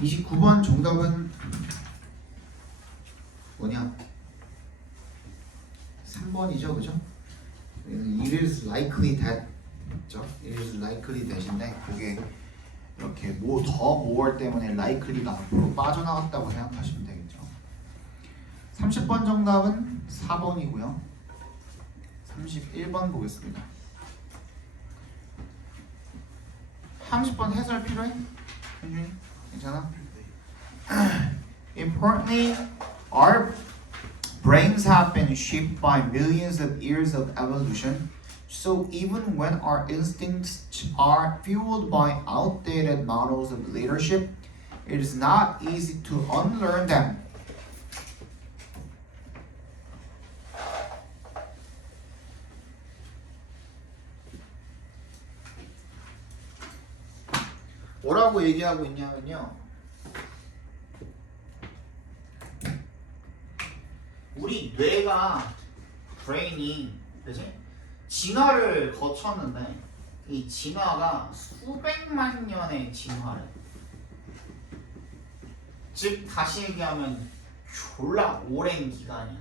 29번 정답은 뭐냐? 3번이죠, 그죠? It is likely that, 그죠? It is likely that인데 그게 이렇게 more 때문에 likely가 앞으로 빠져나갔다고 생각하시면 되겠죠. 30번 정답은 4번이고요. 31번 보겠습니다. 30번 해설 필요해? 현준이? 괜찮아? Importantly, our brains have been shaped by millions of years of evolution. So even when our instincts are fueled by outdated models of leadership, it is not easy to unlearn them. 뭐라고 얘기하고 있냐면요. 우리 뇌가 브레인이 그지? 진화를 거쳤는데 이 진화가 수백만 년의 진화를 즉 다시 얘기하면 졸라 오랜 기간이야.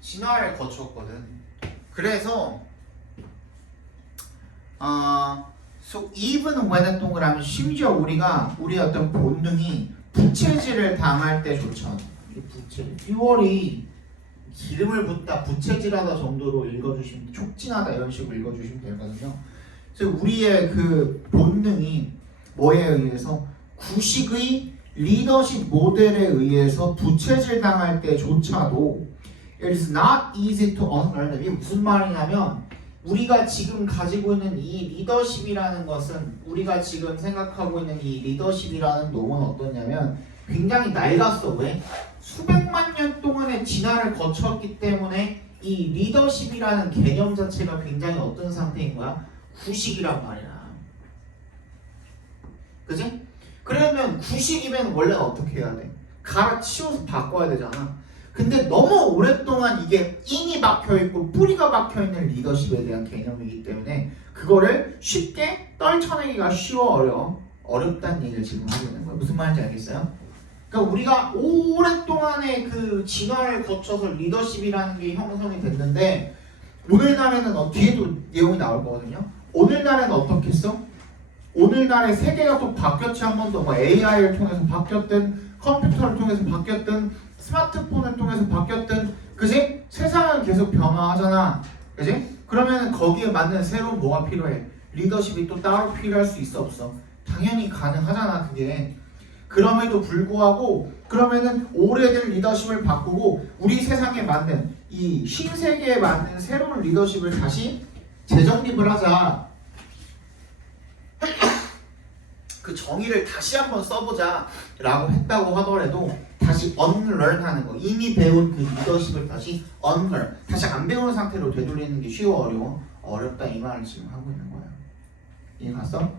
진화를 거쳤거든. 그래서 so even when은 동그라미 심지어 우리 어떤 본능이 부채질을 당할 때조차 부채질, 퓨어리 기름을 붓다, 부채질하다 정도로 읽어주시면 촉진하다 이런 식으로 읽어주시면 되거든요. 그래서 우리의 그 본능이 뭐에 의해서 구식의 리더십 모델에 의해서 부채질 당할 때조차도 it is not easy to unlearn. 이게 무슨 말이냐면 우리가 지금 가지고 있는 이 리더십이라는 것은 우리가 지금 생각하고 있는 이 리더십이라는 놈은 어떠냐면 굉장히 낡았어. 왜? 수백만 년 동안의 진화를 거쳤기 때문에 이 리더십이라는 개념 자체가 굉장히 어떤 상태인 거야? 구식이란 말이야. 그지? 그러면 구식이면 원래 어떻게 해야 돼? 갈아치워서 바꿔야 되잖아. 근데 너무 오랫동안 이게 인이 박혀있고 뿌리가 박혀있는 리더십에 대한 개념이기 때문에 그거를 쉽게 떨쳐내기가 쉬워 어렵다는 얘기를 지금 하고 있는 거예요. 무슨 말인지 알겠어요? 그러니까 우리가 오랫동안의 그 진화를 거쳐서 리더십이라는 게 형성이 됐는데 오늘날에는 뒤에도 내용이 나올 거거든요. 오늘날에는 어떻겠어? 오늘날의 세계가 또 바뀌었지. 한 번 더 뭐 AI를 통해서 바뀌었든 컴퓨터를 통해서 바뀌었든 스마트폰을 통해서 바뀌었든 그지? 세상은 계속 변화하잖아. 그지? 그러면 거기에 맞는 새로운 뭐가 필요해? 리더십이 또 따로 필요할 수 있어 없어? 당연히 가능하잖아 그게. 그럼에도 불구하고 그러면은 오래된 리더십을 바꾸고 우리 세상에 맞는 이 신세계에 맞는 새로운 리더십을 다시 재정립을 하자. 그 정의를 다시 한번 써보자 라고 했다고 하더라도 다시 unlearn 하는 거, 이미 배운 그 리더십을 다시 unlearn, 다시 안 배우는 상태로 되돌리는 게 쉬워 어려워? 어렵다 이 말을 지금 하고 있는 거예요. 이해 갔어?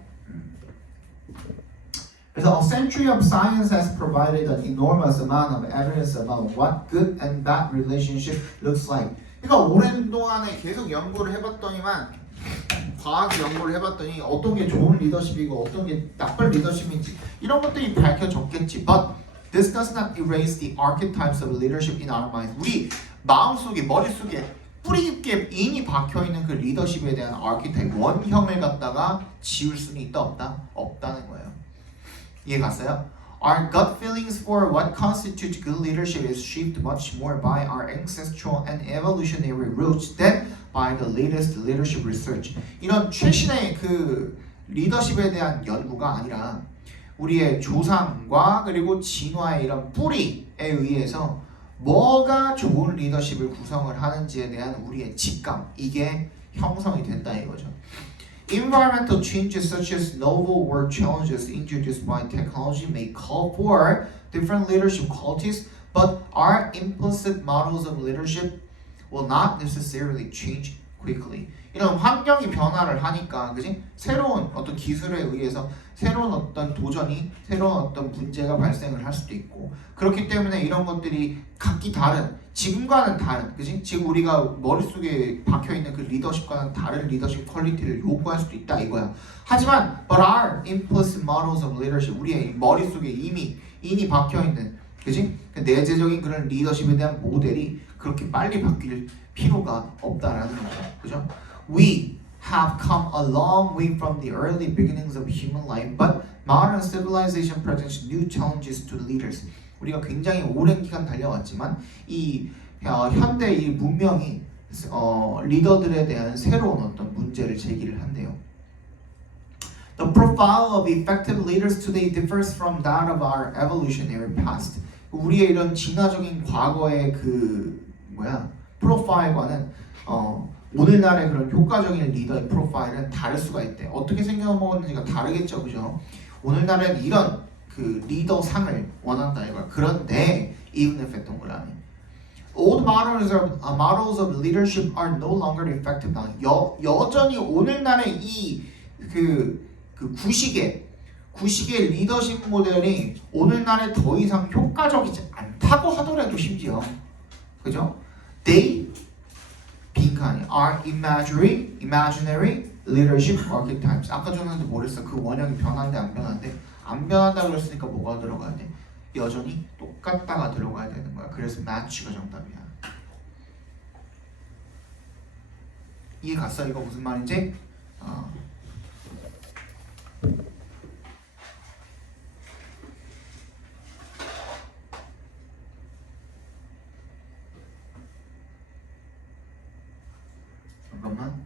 그래서 a century of science has provided an enormous amount of evidence about what good and bad relationship looks like. 그러니까 오랜 동안에 계속 연구를 해봤더니만 과학 연구를 해봤더니 어떤 게 좋은 리더십이고 어떤 게 나쁜 리더십인지 이런 것들이 밝혀졌겠지. But this does not erase the archetypes of leadership in our minds. 우리 마음속에 머릿속에 뿌리 깊게 인이 박혀있는 그 리더십에 대한 archetype, 원형을 갖다가 지울 수는 있다 없다? 없다는 거예요. 이해 갔어요? Our gut feelings for what constitutes good leadership is shaped much more by our ancestral and evolutionary roots than by the latest leadership research. 이런 최신의 그 리더십에 대한 연구가 아니라 우리의 조상과 그리고 진화의 이런 뿌리에 의해서 뭐가 좋은 리더십을 구성을 하는지에 대한 우리의 직감, 이게 형성이 된다 이거죠. Environmental changes such as novel work challenges introduced by technology may call for different leadership qualities, but our implicit models of leadership will not necessarily change quickly. 이런 환경이 변화를 하니까, 그지? 새로운 어떤 기술에 의해서 새로운 어떤 도전이, 새로운 어떤 문제가 발생을 할 수도 있고, 그렇기 때문에 이런 것들이 각기 다른, 지금과는 다른, 그지? 지금 우리가 머릿속에 박혀 있는 그 리더십과는 다른 리더십 퀄리티를 요구할 수도 있다 이거야. 하지만 but our implicit models of leadership, 우리의 머릿속에 이미 박혀 있는, 그지? 내재적인 그런 리더십에 대한 모델이 그렇게 빨리 바뀔 필요가 없다라는 거죠. 그죠? We have come a long way from the early beginnings of human life, but modern civilization presents new challenges to leaders. 우리가 굉장히 오랜 기간 달려왔지만 이 현대 이 문명이 리더들에 대한 새로운 어떤 문제를 제기를 한대요. The profile of effective leaders today differs from that of our evolutionary past. 우리의 이런 진화적인 과거의 프로파일과는 오늘날의 그런 효과적인 리더의 프로파일은 다를 수가 있대. 어떻게 생겨먹었는지가 다르겠죠, 그죠? 오늘날은 이런 그 리더 상을 원한다 이거야. 그런데 even if 동그라미 old models of leadership are no longer effective now. 여전히 오늘날의 구식의 리더십 모델이 오늘날에 더 이상 효과적이지 않다고 하더라도 심지어 그죠? They 빈칸이 are imaginary leadership archetypes. 아까 전에도 뭐랬어? 그 원형이 변한대 안 변한대? 안 변한다 그랬으니까 뭐가 들어가야 돼? 여전히 똑같다가 들어가야 되는 거야. 그래서 match가 정답이야. 이해 갔어? 이거 무슨 말인지? 잠깐만.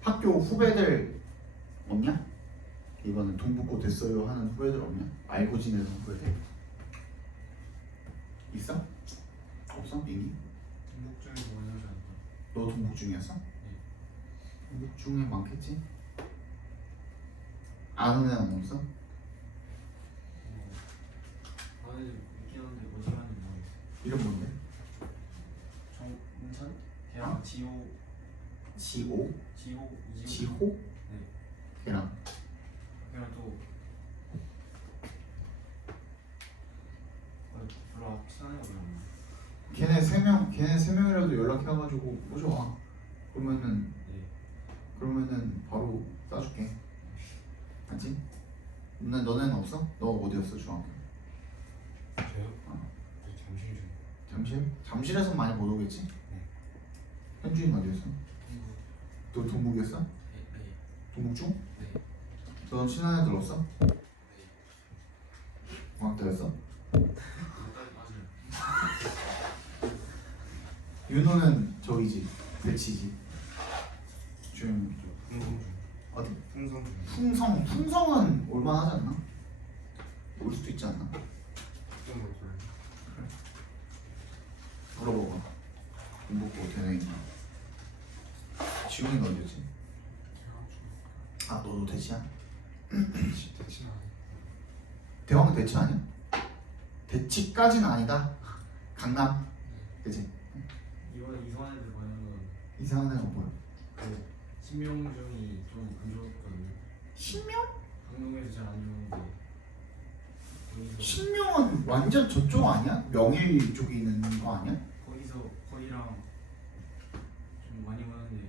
학교 후배들 없냐? 이번에 돈 붓고 됐어요 하는 후배들 없냐? 알고 지내는 후배들 있어? 없어? 민기? 등록 중에 뭐냐지 않나? 너 동북 중이었어? 네. 동북 중에 많겠지? 아는 애는 없어? 아니 있긴 한데 어디가는지 모르겠어. 이름 뭔데? 정문찬? 걔랑 지호 지호? 이지호? 지호? 네. 걔랑 걔랑 또 별로 친한 애가 별로 없나? 걔네 세 명이라도 연락해가지고 모셔와. 그러면은 바로 싸줄게. 알지? 너네는 없어? 너 어디였어 중학교? 저요? 네, 잠실 중. 잠실에서 많이 못 오겠지? 네. 현주인 어디였어? 너 동북이었어? 네. 동북중? 네. 너 친한 애들 없어? 네. 중학교였어? 맞아요. 윤호는 저기지, 배치지. 지금 풍성 중. 어디? 풍성 중. 풍성은 올만하지 않나? 올 수도 있지 않나? 좀 몰라요. 물어봐봐. 공부고 되네 있나? 지훈이가 어디였지? 아 너도 대치야? 대치나. 대왕 대치 아니야? 대치까지는 아니다. 강남, 그치? 이번에 이상한 애들 보는 건 이상한 애가 뭐야? 그 신명중이 좀 안 좋았거든요. 신명? 방송에서 잘 안 좋은데 거기서 신명은 완전 저쪽 아니야? 명일 쪽에 있는 거 아니야? 거기랑 좀 많이 보는데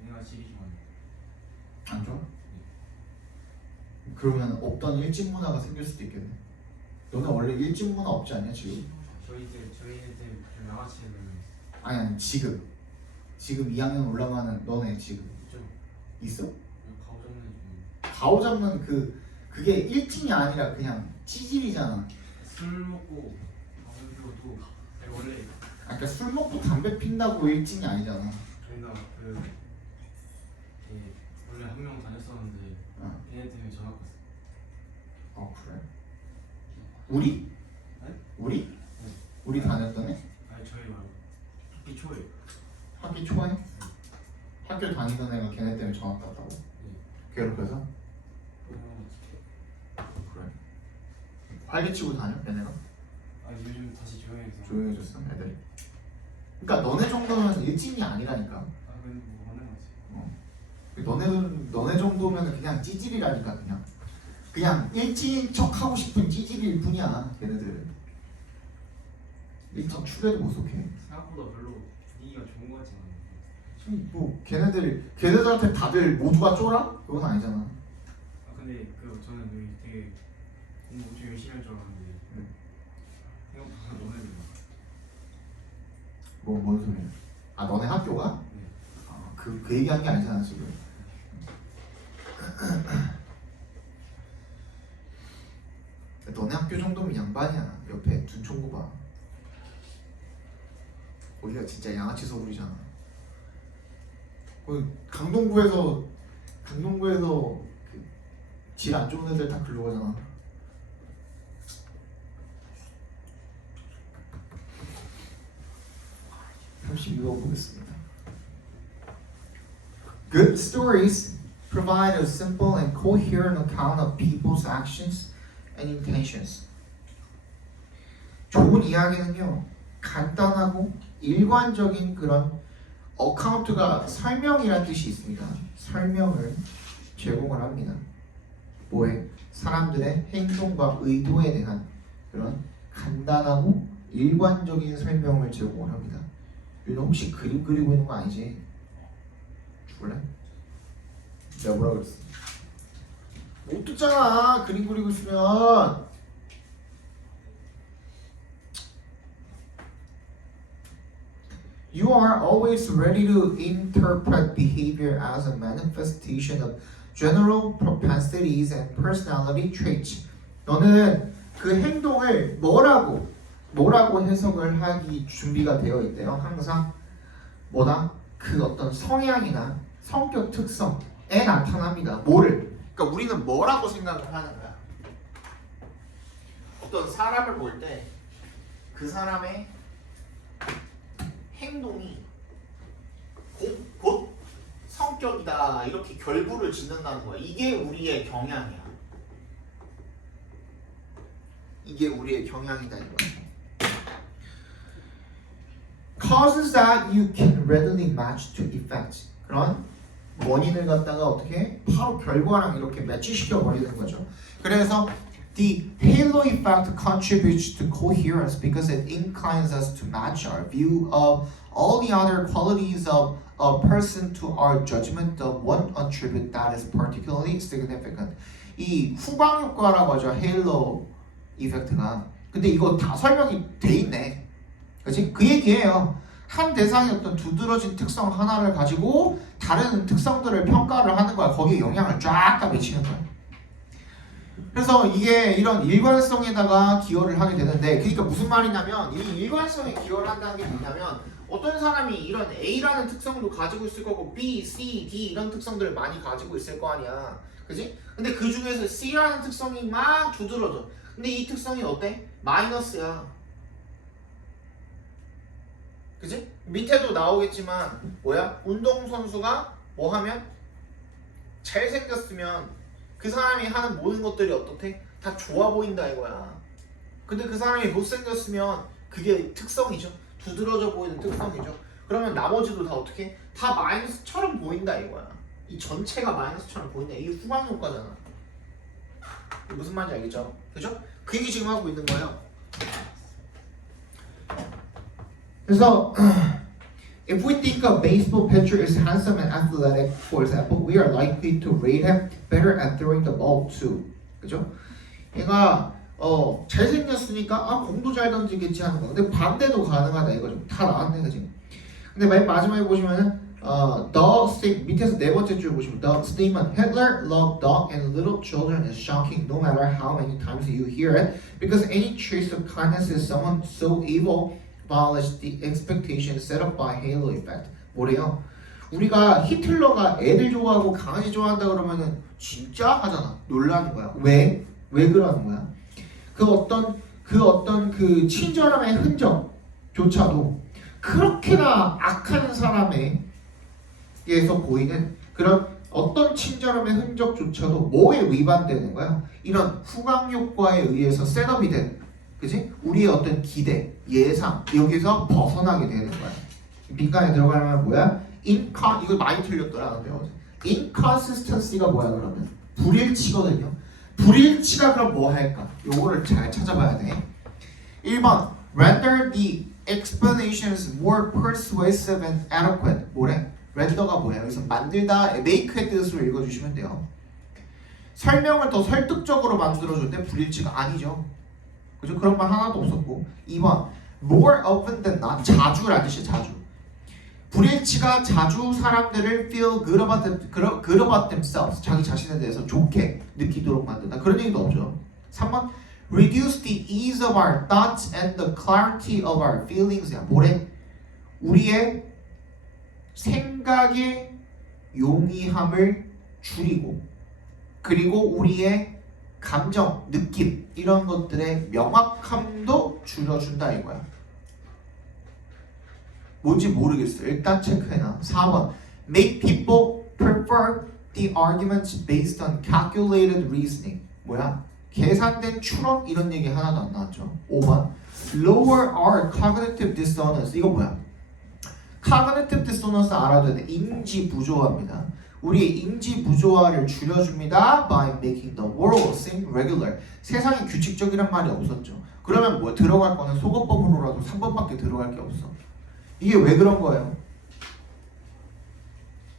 얘네가 질이 좀 안 좋아. 안 좋아? 그러면 없던 일진 문화가 생길 수도 있겠네. 너는 원래 일진 문화 없지 않냐 지금? 저희들 좀 양아치 애들 아니 지금 지금 2학년 올라가는 너네 지금 있죠. 있어? 가오 잡는 중. 가오 잡는 그게 일진이 아니라 그냥 찌질이잖아. 술 먹고 밥을 피워도 아니, 원래 그러니까 술 먹고 담배 핀다고 일진이 아니잖아. 저희가 원래 한 명 다녔었는데 어. 걔네 때문에 전학 갔어. 그래? 우리? 네? 우리? 네. 우리 다녔던 애? 아니 저희 말고 학기 초에. 학기 초에? 학교 다니던 애가 걔네 때문에 전학 갔다고? 괴롭혀서? 그래? 활개치고 다녀? 걔네가? 아 요즘 다시 조용해서. 조용해졌어 애들이? 그러니까 너네 정도면 일진이 아니라니까. 아 근데 뭐 하는 거지. 너네 정도면 그냥 찌질이라니까. 그냥 일진인 척하고 싶은 찌질일 뿐이야 걔네들. 일진 축에도 못 속해. 생각보다 별로 분위기가 좋은 거 같지 않아요. 지금 뭐 걔네들한테 다들 모두가 쫄아? 그건 아니잖아. 아 근데 저는 여기 되게 공부 엄청 열심히 할 줄 알았는데 생각보다 너네들 뭔 소리야? 아 너네 학교가? 네. 그 얘기한 게 아니잖아 지금. 너네 학교 정도면 양반이야. 옆에 둔총구 봐. 거기가 진짜 양아치 서울이잖아. 강동구에서 질 안 좋은 애들 다 글로 가잖아. 잠시 읽어보겠습니다. Good stories provide a simple and coherent account of people's actions and intentions. 좋은 이야기는요, 간단하고 일관적인 그런 어카운트가 설명이란 뜻이 있습니다. 설명을 제공을 합니다. 뭐에? 사람들의 행동과 의도에 대한 그런 간단하고 일관적인 설명을 제공을 합니다. 윤호 혹시 그림 그리고 있는 거 아니지? 죽을래? 내가 뭐라 그랬어? 못 듣잖아. 그림 그리고 있으면. You are always ready to interpret behavior as a manifestation of general propensities and personality traits. 너는 그 행동을 뭐라고 해석을 하기 준비가 되어 있대요. 항상 뭐다? 그 어떤 성향이나 성격 특성에 나타납니다. 뭐를? 그러니까 우리는 뭐라고 생각을 하는 거야? 어떤 사람을 볼 때 그 사람의 행동이 곧 성격이다 이렇게 결부를 짓는다는 거야. 이게 우리의 경향이야. 이게 우리의 경향이다 이거야. Causes that you can readily match to effects. 그런 원인을 갖다가 어떻게 바로 결과랑 이렇게 매치시켜 버리는 거죠. 그래서 the halo effect contributes to coherence because it inclines us to match our view of all the other qualities of a person to our judgment of one attribute that is particularly significant. 이 후방 효과라고 하죠. 헤일로 이펙트가. 근데 이거 다 설명이 돼 있네. 그렇지? 그 얘기예요. 한 대상의 어떤 두드러진 특성 하나를 가지고 다른 특성들을 평가를 하는 거야. 거기에 영향을 쫙 다 미치는 거야. 그래서 이게 이런 일관성에다가 기여를 하게 되는데, 그러니까 무슨 말이냐면 이 일관성에 기여를 한다는 게 뭐냐면 어떤 사람이 이런 A라는 특성도 가지고 있을 거고 B, C, D 이런 특성들을 많이 가지고 있을 거 아니야. 그지? 근데 그 중에서 C라는 특성이 막 두드러져. 근데 이 특성이 어때? 마이너스야. 그지? 밑에도 나오겠지만 뭐야? 운동선수가 뭐 하면? 잘생겼으면 그 사람이 하는 모든 것들이 어떻대? 다 좋아 보인다 이거야. 근데 그 사람이 못생겼으면 그게 특성이죠. 두드러져 보이는 특성이죠. 그러면 나머지도 다 어떻게? 다 마이너스처럼 보인다 이거야. 이 전체가 마이너스처럼 보인다. 이게 후방 효과잖아. 무슨 말인지 알겠죠? 그죠? 그 얘기 지금 하고 있는 거예요. 그래서 if we think a baseball pitcher is handsome and athletic, for example, we are likely to rate him better at throwing the ball too. 그죠? 얘가 잘생겼으니까 공도 잘 던지겠지 하는 거. 근데 반대도 가능하다 이거죠. 다 나왔네, 그지? 근데 맨 마지막에 보시면은 밑에서 네 번째 줄 보시면 the statement Hitler loved dog and little children is shocking no matter how many times you hear it because any trace of kindness is someone so evil violates the expectation set up by halo effect. 뭐래요? 우리가 히틀러가 애들 좋아하고 강아지 좋아한다 그러면은 진짜 하잖아. 놀라는 거야. 왜? 왜 그러는 거야? 그 어떤 그 친절함의 흔적조차도 그렇게나 악한 사람에게서 보이는 그런 어떤 친절함의 흔적조차도 뭐에 위반되는 거야? 이런 후각 효과에 의해서 셋업이 된, 그지? 우리의 어떤 기대, 예상 여기서 벗어나게 되는 거야. 민간에 들어가려면 뭐야? 이거 많이 틀렸더라. 근데 inconsistency가 뭐야 그러면? 불일치거든요. 불일치가 그럼 뭐 할까? 요거를 잘 찾아봐야 돼. 1번 render the explanations more persuasive and adequate. 뭐래? render가 뭐야? 여기서 만들다, make의 뜻으로 읽어주시면 돼요. 설명을 더 설득적으로 만들어줄 때 불일치가 아니죠. 그죠? 그런 말 하나도 없었고. 2번 more often than not. 자주라는 뜻이야. 자주. 불일치가 자주 사람들을 feel good about themselves. 자기 자신에 대해서 좋게 느끼도록 만든다. 그런 얘기도 없죠. 3번 reduce the ease of our thoughts and the clarity of our feelings. 야, 뭐래? 우리의 생각의 용이함을 줄이고 그리고 우리의 감정, 느낌 이런 것들의 명확함도 줄여준다 이거야. 뭔지 모르겠어. 일단 체크해놔. 4번 make people prefer the arguments based on calculated reasoning. 뭐야? 계산된 추론 이런 얘기 하나도 안 나왔죠. 5번 lower our cognitive dissonance. 이거 뭐야? cognitive dissonance 알아둬야 돼. 인지 부조화입니다. 우리의 인지 부조화를 줄여줍니다. by making the world seem regular. 세상이 규칙적이란 말이 없었죠. 그러면 뭐 들어갈 거는 속어법으로라도 3번밖에 들어갈 게 없어. 이게 왜 그런 거예요?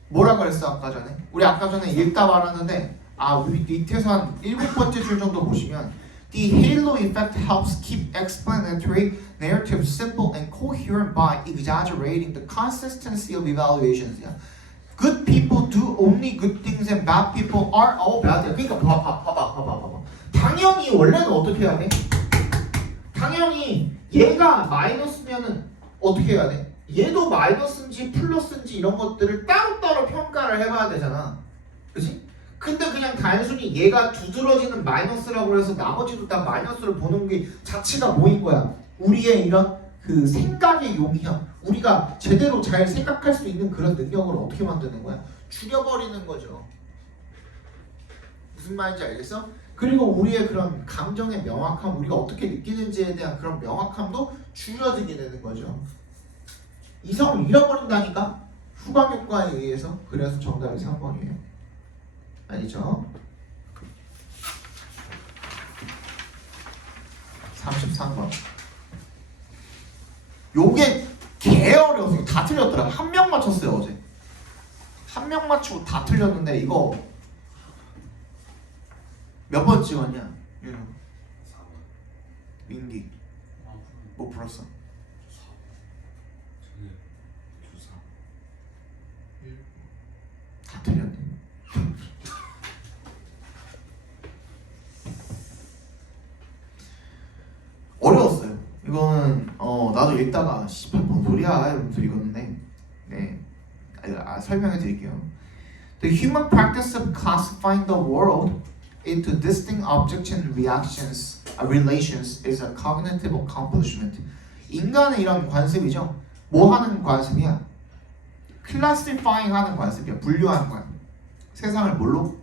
뭐라 그랬어 아까 전에? 우리 아까 전에 읽다 말았는데 밑에서 한 7번째 줄 정도 보시면 The halo effect helps keep explanatory narrative simple and coherent by exaggerating the consistency of evaluations. Good people do only good things and bad people are all bad. 그러니까 봐봐. 당연히 원래는 어떻게 해야 돼? 당연히 얘가 마이너스면은 어떻게 해야 돼? 얘도 마이너스인지 플러스인지 이런 것들을 따로따로 평가를 해봐야 되잖아. 그치? 근데 그냥 단순히 얘가 두드러지는 마이너스라고 해서 나머지도 다 마이너스를 보는 게 자체가 뭐인 거야? 우리의 이런 그 생각의 용이함, 우리가 제대로 잘 생각할 수 있는 그런 능력을 어떻게 만드는 거야? 죽여버리는 거죠. 무슨 말인지 알겠어? 그리고 우리의 그런 감정의 명확함, 우리가 어떻게 느끼는지에 대한 그런 명확함도 줄여지게 되는 거죠. 이성을 잃어버린다니까? 후각 효과에 의해서. 그래서 정답이 3번이에요. 아니죠? 33번. 요게 개 어려웠어요. 다 틀렸더라. 한 명 맞췄어요 어제. 한 명 맞추고 다 틀렸는데 이거 몇 번 찍었냐? 윤우. 민기. 뭐 풀었어? 다 틀렸네. 어려웠어요. 이거는 나도 읽다가 뭔 소리야 이러면서 읽었는데 설명해 드릴게요. The human practice of classifying the world into distinct objects and relations is a cognitive accomplishment. 인간의 이런 관습이죠. 뭐 하는 관습이야? 클래시파잉 하는 관습이야. 분류하는 거야. 세상을 뭘로?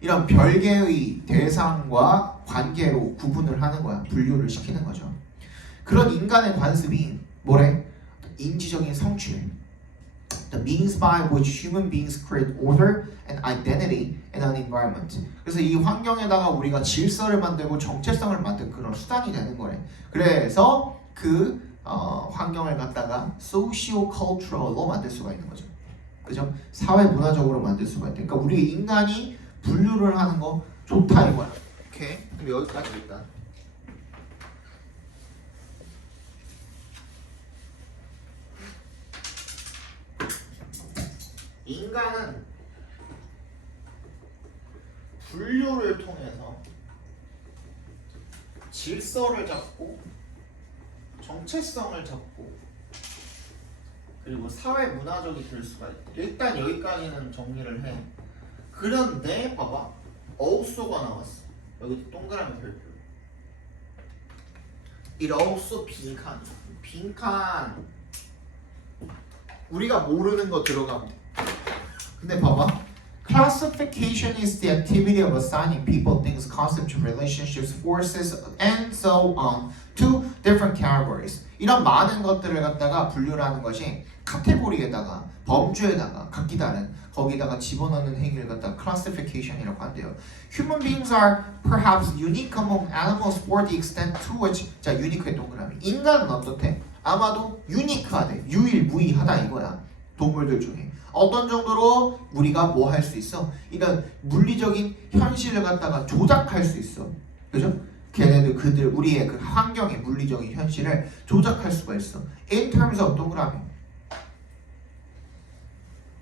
이런 별개의 대상과 관계로 구분을 하는 거야. 분류를 시키는 거죠. 그런 인간의 관습이 뭐래? 인지적인 성취. The means by which human beings create order and identity in an environment. 그래서 이 환경에다가 우리가 질서를 만들고 정체성을 만든 그런 수단이 되는 거래. 그래서 그 환경을 갖다가 socio-cultural로 만들 수가 있는 거죠. 그죠? 사회 문화적으로 만들 수가 있대. 그러니까 우리 인간이 분류를 하는 거 좋다 이거야. 오케이. 그럼 여기까지 일단. 인간은 분류를 통해서 질서를 잡고 정체성을 잡고 그리고 사회 문화적이 될 수가 있다. 일단 여기까지는 정리를 해. 그런데 봐봐, also가 나왔어. 여기 동그라미 별표. It also 빈칸. 빈칸. 우리가 모르는 거 들어가고. 근데 봐봐. Classification is the activity of assigning people, things, concepts, relationships, forces, and so on to different categories. 이런 많은 것들을 갖다가 분류를 하는 것이 카테고리에다가 범주에다가 각기 다른 거기다가 집어넣는 행위를 갖다가 classification이라고 한대요. Human beings are perhaps unique among animals for the extent to which 자 유니크의 동그라미. 인간은 어떻대? 아마도 유니크하대. 유일무이하다 이거야. 동물들 중에. 어떤 정도로 우리가 뭐 할 수 있어? 이런 물리적인 현실을 갖다가 조작할 수 있어. 그죠? 걔네들 그들 우리의 그 환경의 물리적인 현실을 조작할 수가 있어. In terms of 동그라미.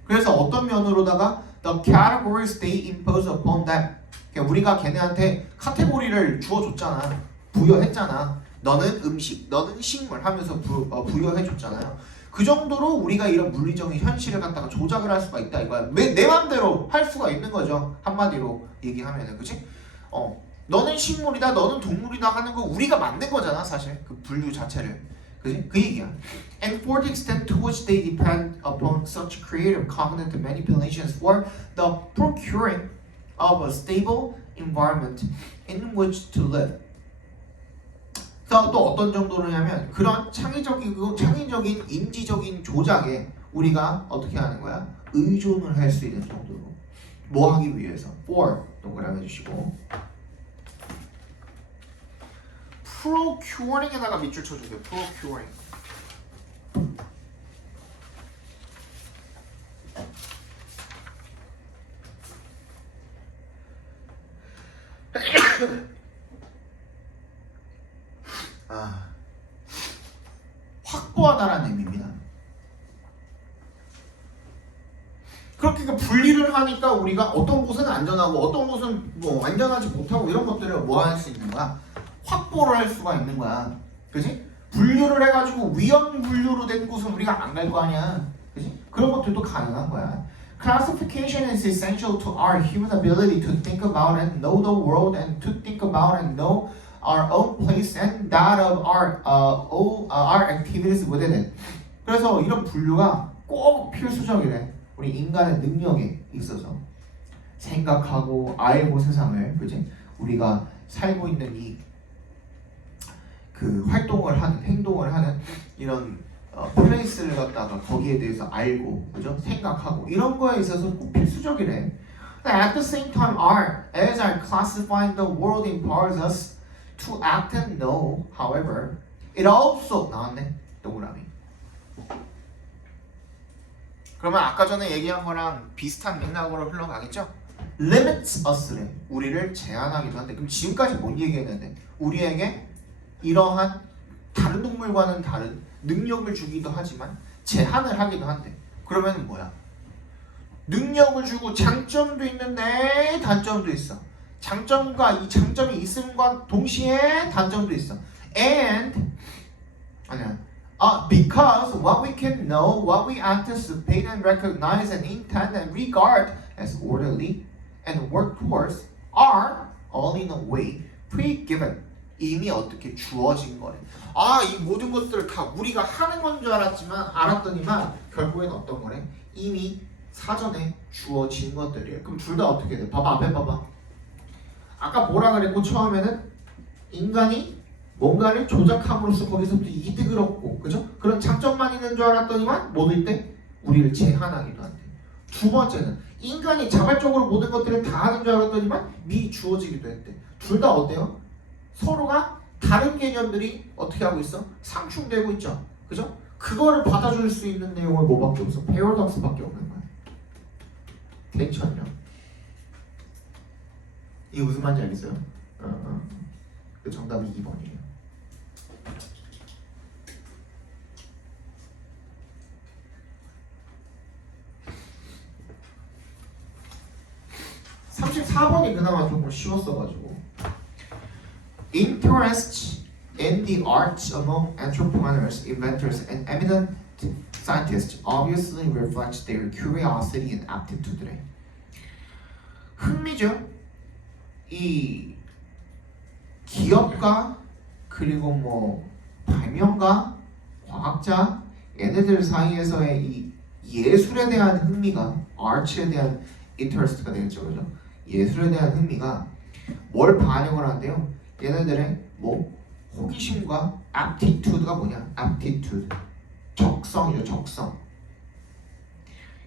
그래서 어떤 면으로다가 the categories they impose upon them. 그러니까 우리가 걔네한테 카테고리를 주어줬잖아. 부여했잖아. 너는 음식, 너는 식물 하면서 부여해줬잖아요. 그 정도로 우리가 이런 물리적인 현실을 갖다가 조작을 할 수가 있다 이거야. 내 맘대로 할 수가 있는 거죠. 한마디로 얘기하면은, 그치? 너는 식물이다, 너는 동물이다 하는 거 우리가 만든 거잖아, 사실. 그 분류 자체를. 그치? 그 얘기야. And for the extent to which they depend upon such creative cognitive manipulations for the procuring of a stable environment in which to live. 또 어떤 정도로냐면 그런 창의적인 인지적인 조작에 우리가 어떻게 하는 거야? 의존을 할 수 있는 정도로 뭐 하기 위해서? for 동그라미 해주시고 procuring에다가 밑줄 쳐주세요. procuring 확보하다라는 의미입니다. 그렇게 분리를 하니까 우리가 어떤 곳은 안전하고 어떤 곳은 뭐 안전하지 못하고 이런 것들을 뭐 할 수 있는 거야? 확보를 할 수가 있는 거야. 그지? 분류를 해가지고 위험 분류로 된 곳은 우리가 안 갈 거 아니야. 그지? 그런 것들도 가능한 거야. Classification is essential to our human ability to think about and know the world and to think about and know our own place and that of our activities within it. 그래서 이런 분류가 꼭 필수적이래. 우리 인간의 능력에 있어서 생각하고 알고 세상을, 그지? 우리가 살고 있는 이 그 활동을 하는 행동을 하는 이런 플레이스를 갖다가 거기에 대해서 알고, 그죠? 생각하고 이런 거에 있어서 꼭 필수적이래. At the same time, as our classifying the world empowers us to act and know, however, it also 나왔네. 동그라미. 그러면 아까 전에 얘기한 거랑 비슷한 맥락으로 흘러가겠죠? Limits us래. 우리를 제한하기도 한데. 그럼 지금까지 뭔 얘기했는데? 우리에게 이러한 다른 동물과는 다른 능력을 주기도 하지만 제한을 하기도 한대. 그러면 뭐야? 능력을 주고 장점도 있는데 단점도 있어. 장점과 이 장점이 있음과 동시에 단점도 있어. And because what we can know, what we anticipate and recognize and intend and regard as orderly and work towards are all in a way pre-given. 이미 어떻게 주어진 거래. 이 모든 것들을 다 우리가 하는 건 줄 알았더니만 결국엔 어떤 거래? 이미 사전에 주어진 것들이에요. 그럼 둘 다 어떻게 돼? 봐봐, 앞에 봐봐. 아까 뭐라 그랬고 처음에는 인간이 뭔가를 조작함으로써 거기서부터 이득을 얻고, 그죠? 그런 장점만 있는 줄 알았더니만 뭐도 있대? 우리를 제한하기도 한대. 두 번째는 인간이 자발적으로 모든 것들을 다 하는 줄 알았더니만 미리 주어지기도 했대. 둘 다 어때요? 서로가 다른 개념들이 어떻게 하고 있어? 상충되고 있죠. 그죠? 그거를 받아줄 수 있는 내용은 뭐밖에 없어? 패러독스밖에 없는 거야. 괜찮냐? 이게 무슨 말인지 알겠어요? 그 정답이 2번이에요. 34번이 그나마 조금 쉬웠어가지고 Interest in the arts among entrepreneurs, inventors, and eminent scientists obviously reflects their curiosity and aptitude래. 흥미죠. 이 기업가 그리고 뭐 발명가, 과학자 얘네들 사이에서의 이 예술에 대한 흥미가 art에 대한 interest가 되겠죠, 그죠? 예술에 대한 흥미가 뭘 반영을 한대요? 얘네들의 뭐 호기심과 aptitude가 뭐냐? aptitude 적성이죠, 적성.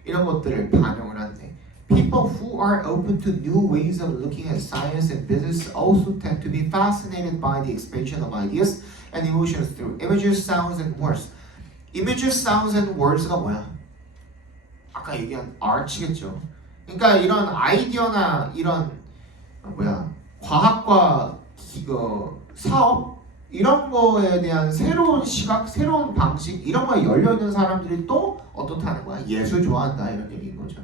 이런 것들을 반영을 한대. People who are open to new ways of looking at science and business also tend to be fascinated by the expansion of ideas and emotions through images, sounds, and words. Images, sounds, and words가 뭐야? 아까 얘기한 art겠죠. 그러니까 이런 아이디어나 이런 과학과 사업 이런 거에 대한 새로운 시각, 새로운 방식 이런 거에 열려 있는 사람들이 또 어떻다는 거야? 예술 좋아한다 이런 얘기인 거죠.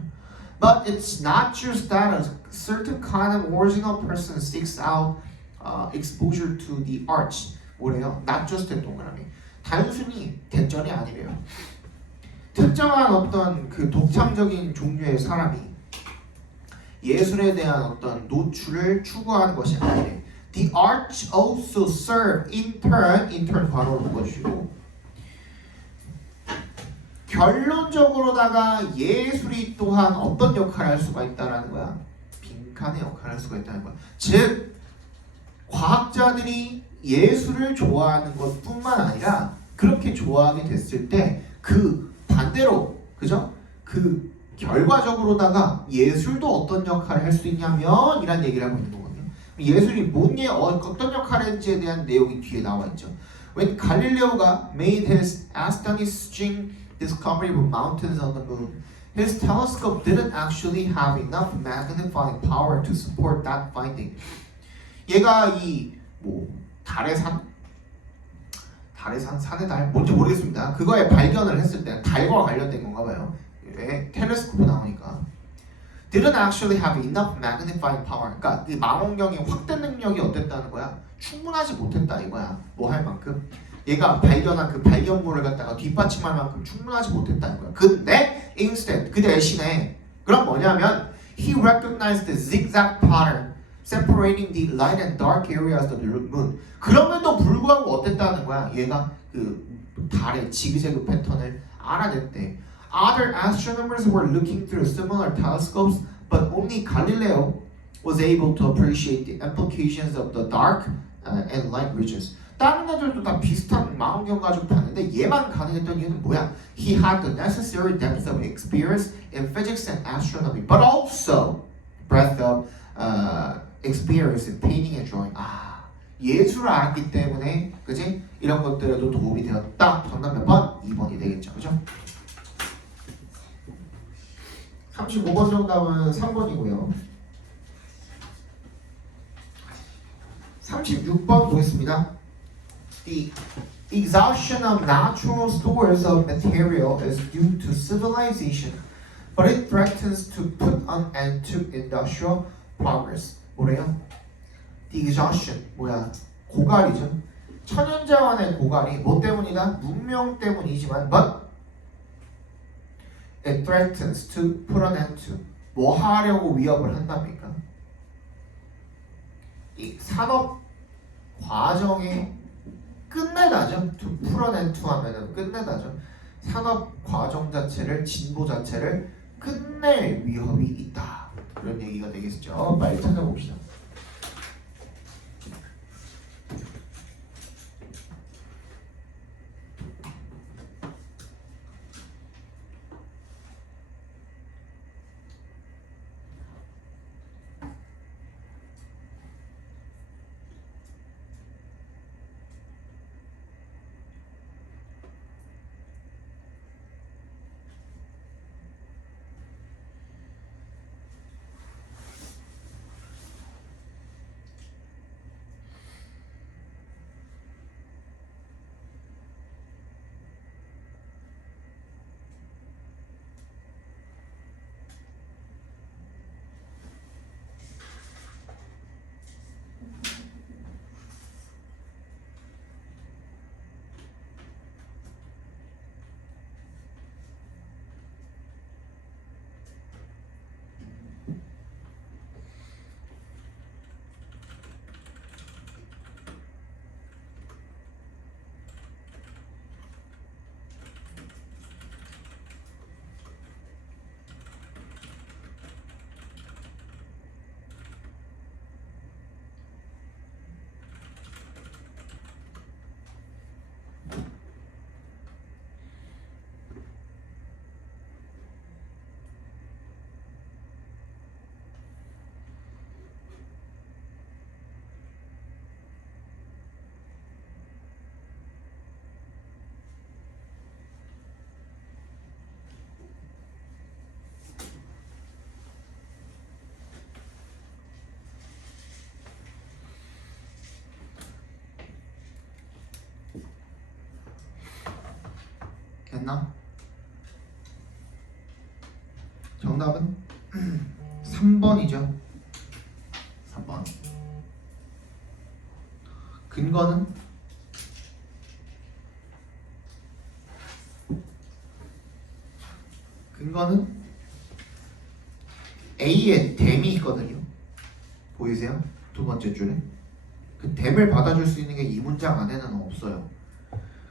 But it's not just that a certain kind of original person seeks out exposure to the arts. 뭐래요? Not just 동그라미. 단순히 대전이 아니래요. 특정한 어떤 그 독창적인 종류의 사람이 예술에 대한 어떤 노출을 추구하는 것이 아니래. The arts also serve in turn 괄호를 묶어주시고 결론적으로다가 예술이 또한 어떤 역할을 할 수가 있다라는 거야. 빈칸의 역할을 할 수가 있다는 거야. 즉 과학자들이 예술을 좋아하는 것뿐만 아니라 그렇게 좋아하게 됐을 때 그 반대로 그죠? 그 결과적으로다가 예술도 어떤 역할을 할 수 있냐면 이란 얘기를 하고 있는 거거든요. 예술이 어떤 역할을 했는지에 대한 내용이 뒤에 나와 있죠. When 갈릴레오가 made his astonishing discovery of mountains on the moon, his telescope didn't actually have enough magnifying power to support that finding. 얘가 이 달의 산의 달 뭔지 모르겠습니다. 그거에 발견을 했을 때 달과 관련된 건가 봐요. 왜 텔레스코프 나오니까 didn't actually have enough magnifying power. 그러니까 이 망원경의 확대 능력이 어땠다는 거야? 충분하지 못했다 이거야. 뭐 할 만큼 얘가 발견한 그 발견물을 갖다가 뒷받침할 만큼 충분하지 못했다는 거야. 근데 instead 그 대신에 그럼 뭐냐면 he recognized the zigzag pattern separating the light and dark areas of the moon. 그럼에도 불구하고 어땠다는 거야? 얘가 그 달의 지그재그 패턴을 알아냈대. Other astronomers were looking through similar telescopes, but only Galileo was able to appreciate the implications of the dark and light regions. 다른 애들도 다 비슷한 망원경 가지고 봤는데 얘만 가능했던 이유는 뭐야? He had the necessary depth of experience in physics and astronomy, but also breadth of experience in painting and drawing. 예술을 알았기 때문에 그지? 이런 것들에도 도움이 되었다. 정답 몇 번? 2번이 되겠죠. 그죠? 35번 정답은 3번이고요. 36번 보겠습니다. The exhaustion of natural stores of material is due to civilization, but it threatens to put an end to industrial progress. 뭐래요? The exhaustion 뭐야? 고갈이죠. 천연자원의 고갈이 뭐 때문이다? 문명 때문이지만 but it threatens to put an end to 뭐 하려고 위협을 한답니까? 이 산업 과정의 끝내다죠. to put an end to 하면은 끝내다죠. 산업 과정 자체를 진보 자체를 끝낼 위협이 있다. 그런 얘기가 되겠죠. 빨리 찾아봅시다. 됐나? 정답은 3번이죠. 3번. 근거는 A에 댐이 있거든요. 보이세요? 두 번째 줄에 그 댐을 받아줄 수 있는 게 이 문장 안에는 없어요.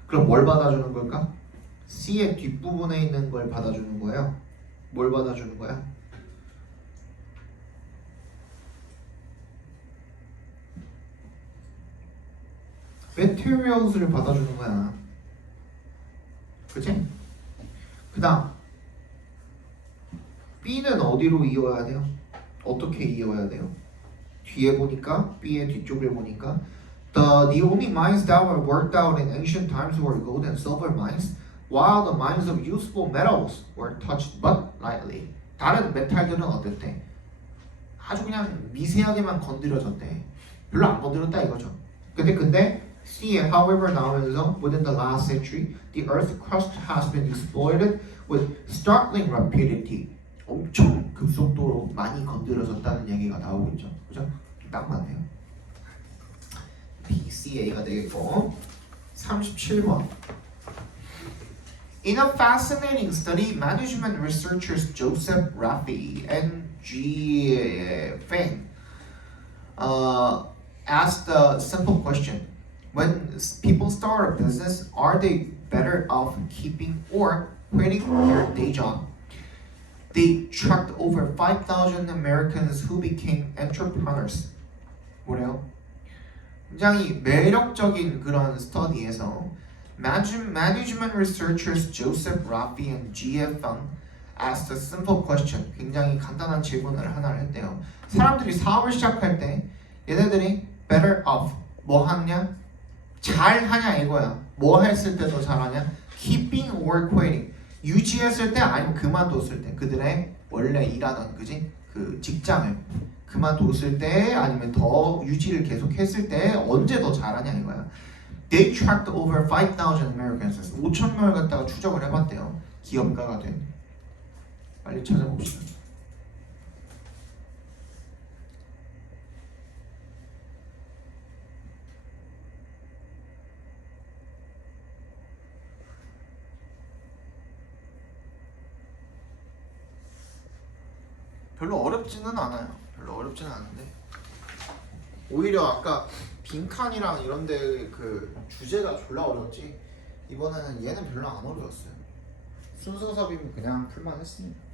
그럼 뭘 받아주는 걸까? C의 뒷부분에 있는 걸 받아주는 거예요. 뭘 받아주는 거야? materials를 받아주는 거야. 그치? 그 다음 B는 어디로 이어야 돼요? 어떻게 이어야 돼요? 뒤에 보니까 B의 뒤쪽을 보니까 the only mines that were worked out in ancient times were gold and silver mines, while the mines of useful metals were touched but lightly. 다른 메탈들은 어땠대? 아주 그냥 미세하게만 건드려졌대. 별로 안 건드렸다 이거죠. 근데 C에 however 나오면서 within the last century, the earth crust has been exploited with startling rapidity. 엄청 급속도로 많이 건드려졌다는 얘기가 나오고 있죠. 그죠? 딱 맞네요. BCA가 되겠고 37번. In a fascinating study, management researchers Joseph Raffi and G. Feng asked a simple question. When people start a business, are they better off keeping or quitting their day job? They tracked over 5,000 Americans who became entrepreneurs. 뭐래요? 굉장히 매력적인 그런 스터디에서 management researchers Joseph Raffi and G.F. Feng asked a simple question. 굉장히 간단한 질문을 하나를 했대요. 사람들이 사업을 시작할 때 얘네들이 better off 뭐 하냐? 잘 하냐 이거야. 뭐 했을 때 더 잘하냐? keeping or quitting. 유지했을 때 아니면 그만뒀을 때 그들의 원래 일하던 그지? 그 직장을 그만뒀을 때 아니면 더 유지를 계속했을 때 언제 더 잘하냐 이거야. They tracked over 5,000 Americans. 5,000명을 갖다가 추적을 해봤대요. 기업가가 된. 빨리 찾아봅시다. 별로 어렵지는 않아요. 별로 어렵지는 않은데 오히려 아까 빈칸이랑 이런데 그 주제가 졸라 어려웠지. 이번에는 얘는 별로 안 어려웠어요. 순서 섭이면 그냥 풀만 했습니다.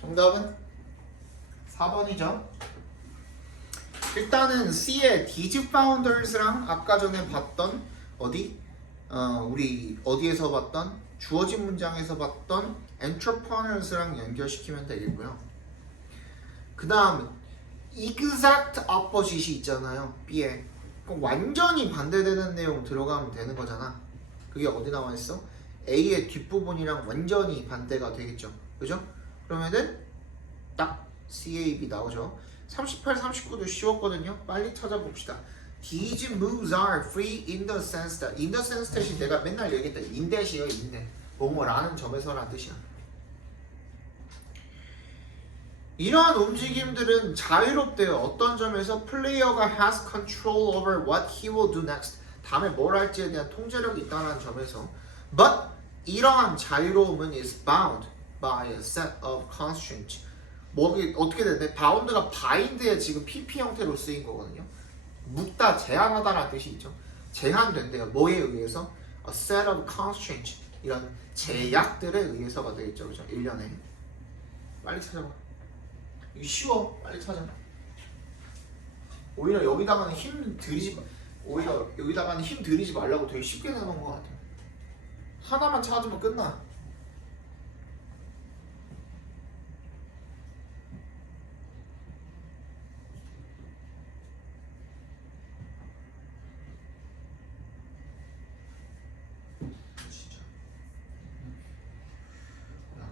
정답은 4번이죠. 일단은 C의 Digi Founders랑 아까 전에 봤던 우리 어디에서 봤던 주어진 문장에서 봤던 Entrepreneurs랑 연결시키면 되겠고요. 그 다음 exact opposite이 있잖아요. B에. 그럼 완전히 반대되는 내용 들어가면 되는 거잖아. 그게 어디 나와 있어? A의 뒷부분이랑 완전히 반대가 되겠죠. 그죠? 그러면은 딱 CAB 나오죠. 38, 39도 쉬웠거든요. 빨리 찾아봅시다. These moves are free in the sense that in the sense that이 내가 맨날 얘기했던 인댓이에요. 인댓. 뭐뭐라는 점에서라는 뜻이야. 이러한 움직임들은 자유롭대요. 어떤 점에서 플레이어가 has control over what he will do next. 다음에 뭘 할지에 대한 통제력이 있다는 점에서 but 이러한 자유로움은 is bound by a set of constraints. 뭐 어떻게 되는데? bound가 bind에 지금 PP 형태로 쓰인 거거든요. 묶다, 제한하다라는 뜻이 있죠. 제한된대요. 뭐에 의해서? a set of constraints. 이런 제약들에 의해서가 되겠죠. 그죠? 1년에. 빨리 찾아봐. 이거 쉬워. 빨리 찾아. 오히려 여기다가는 힘 들이지 말라고 되게 쉽게 내놓은 것 같아. 하나만 찾으면 끝나. 진짜. 야,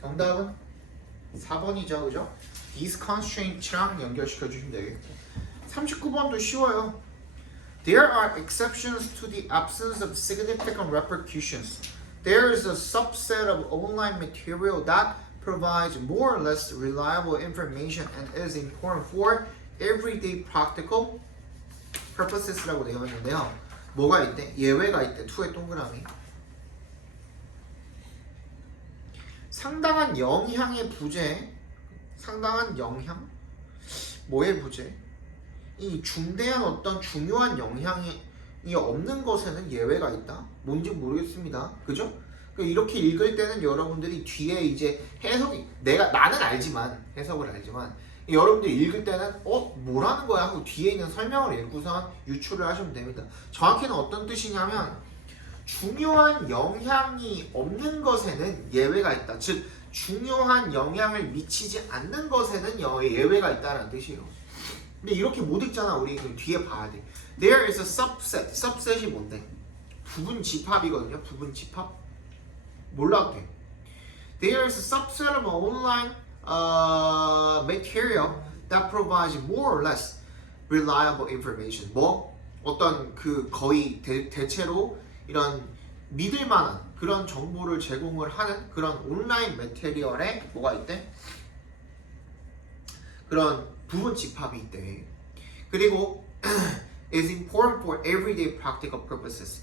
정답은 4번이죠. 그죠? These constraints랑 연결시켜 주시면 되겠고 39번도 쉬워요. There are exceptions to the absence of significant repercussions. There is a subset of online material that provides more or less reliable information and is important for everyday practical purposes라고 되어 있는데요. 뭐가 있대? 예외가 있대. 2의 동그라미. 상당한 영향의 부재, 상당한 영향? 뭐의 부재? 이 중대한 어떤 중요한 영향이 없는 것에는 예외가 있다? 뭔지 모르겠습니다. 그죠? 이렇게 읽을 때는 여러분들이 뒤에 이제 해석이 나는 알지만 해석을 알지만 여러분들이 읽을 때는 뭐라는 거야 하고 뒤에 있는 설명을 읽고서 유추를 하시면 됩니다. 정확히는 어떤 뜻이냐면 중요한 영향이 없는 것에는 예외가 있다. 즉 중요한 영향을 미치지 않는 것에는 예외가 있다는 뜻이에요. 근데 이렇게 못 읽잖아. 우리 그 뒤에 봐야 돼. There is a subset. subset이 뭔데? 부분 집합이거든요. 부분 집합. 몰라도 돼. There is a subset of online material that provides more or less reliable information. 어떤 거의 대체로 이런 믿을 만한 그런 정보를 제공을 하는 그런 온라인 매테리얼에 뭐가 있대? 그런 부분 집합이 있대. 그리고 is important for everyday practical purposes.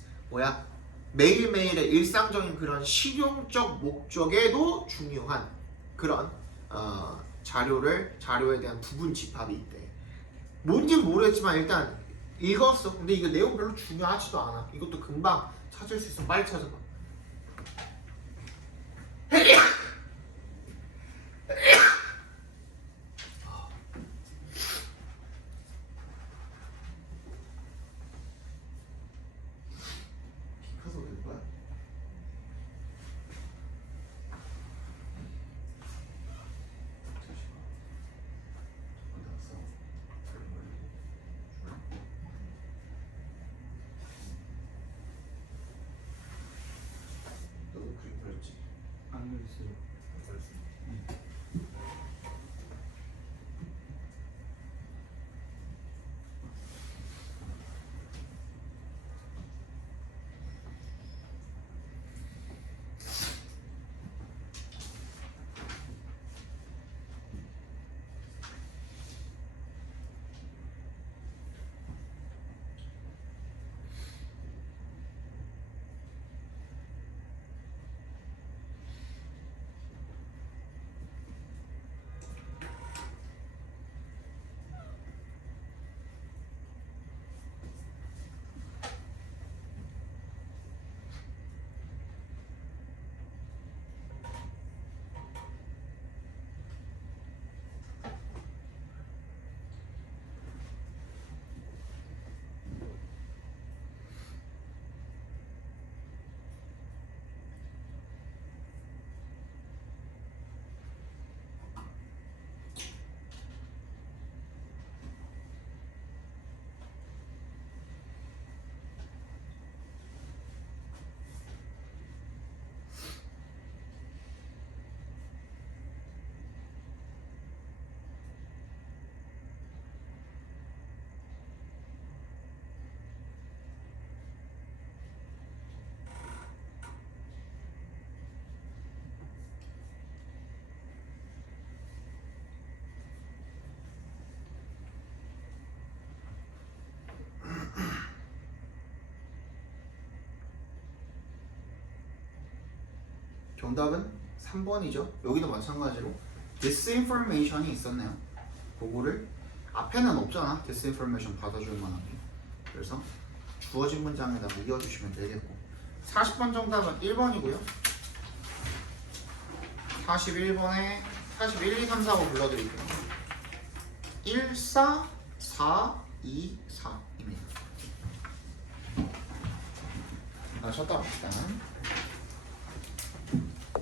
매일매일의 일상적인 그런 실용적 목적에도 중요한 그런 자료에 대한 부분 집합이 있대. 뭔진 모르겠지만 일단 읽었어. 근데 이거 내용 별로 중요하지도 않아. 이것도 금방 찾을 수 있으면 빨리 찾아봐. 피카소 될 거야? 너도 그림 그렸지? 안 그랬어요. 정답은 3번이죠. 여기도 마찬가지로 disinformation이 있었네요. 그거를 앞에는 없잖아. disinformation 받아줄 만한 게. 그래서 주어진 문장에다가 이어주시면 되겠고 40번 정답은 1번이고요. 41번에 41, 2, 3, 4, 5 불러드릴게요. 1, 4, 4, 2, 4입니다. 나 쉬었다 갑시다.